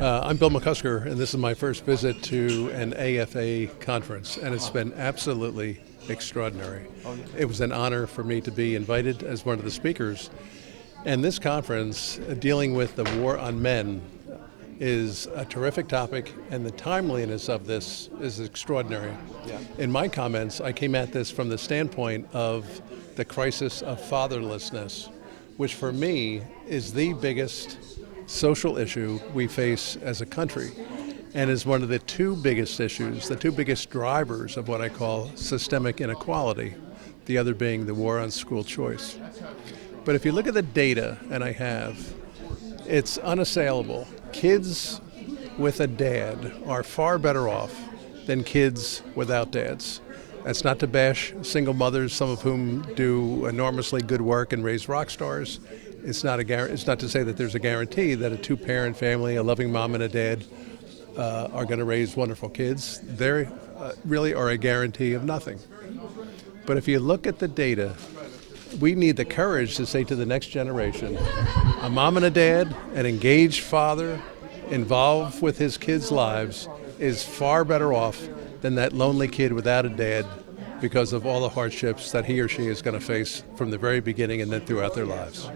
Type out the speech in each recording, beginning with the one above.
I'm Bill McCusker, and this is my first visit to an AFA conference, and it's been absolutely extraordinary. It was an honor for me to be invited as one of the speakers, and this conference, dealing with the war on men, is a terrific topic, and the timeliness of this is extraordinary. In my comments, I came at this from the standpoint of the crisis of fatherlessness, which for me is the biggest social issue we face as a country, and is one of the two biggest issues, the two biggest drivers of what I call systemic inequality, the other being the war on school choice. But if you look at the data, and I have, it's unassailable. Kids with a dad are far better off than kids without dads. That's not to bash single mothers, some of whom do enormously good work and raise rock stars. It's not to say that there's a guarantee that a two-parent family, a loving mom and a dad, are going to raise wonderful kids. They really are a guarantee of nothing. But if you look at the data, we need the courage to say to the next generation, a mom and a dad, an engaged father, involved with his kids' lives, is far better off than that lonely kid without a dad, because of all the hardships that he or she is going to face from the very beginning and then throughout their lives.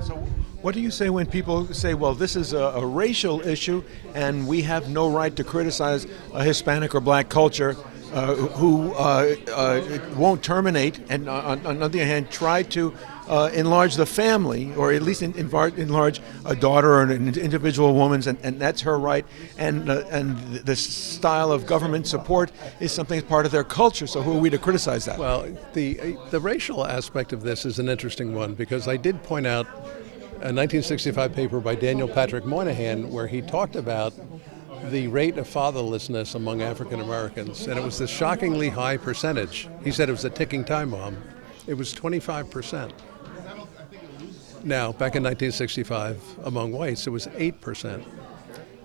So what do you say when people say, well, this is a racial issue and we have no right to criticize a Hispanic or black culture who won't terminate, and on the other hand try to enlarge the family, or at least enlarge a daughter or an individual woman's, and that's her right, and the style of government support is something that's part of their culture, so who are we to criticize that? Well, the racial aspect of this is an interesting one, because I did point out a 1965 paper by Daniel Patrick Moynihan where he talked about the rate of fatherlessness among African Americans, and it was this shockingly high percentage. He said it was a ticking time bomb. It was 25%. Now, back in 1965, among whites, it was 8%.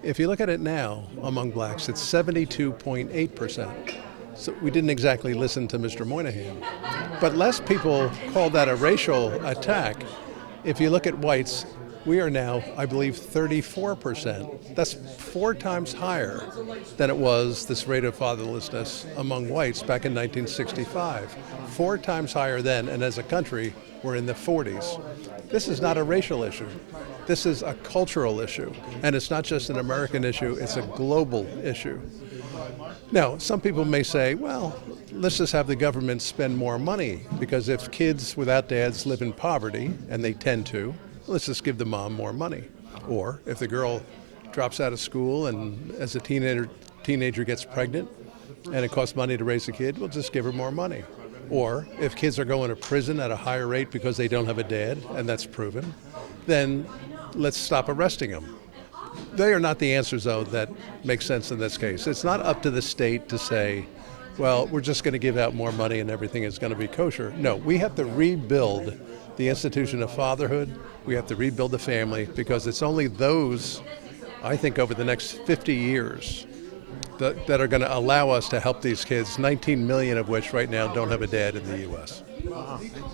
If you look at it now, among blacks, it's 72.8%. So we didn't exactly listen to Mr. Moynihan. But less people call that a racial attack. If you look at whites, we are now, I believe, 34%. That's 4 times higher than it was, this rate of fatherlessness among whites back in 1965. 4 times higher then, and as a country, we're in the 40s. This is not a racial issue. This is a cultural issue. And it's not just an American issue, it's a global issue. Now, some people may say, well, let's just have the government spend more money, because if kids without dads live in poverty, and they tend to, let's just give the mom more money. Or if the girl drops out of school and as a teenager gets pregnant and it costs money to raise a kid, we'll just give her more money. Or if kids are going to prison at a higher rate because they don't have a dad, and that's proven, then let's stop arresting them. They are not the answers, though, that make sense in this case. It's not up to the state to say, well, we're just going to give out more money and everything is going to be kosher. No, we have to rebuild the institution of fatherhood. We have to rebuild the family, because it's only those, I think, over the next 50 years that are going to allow us to help these kids, 19 million of which right now don't have a dad in the U.S.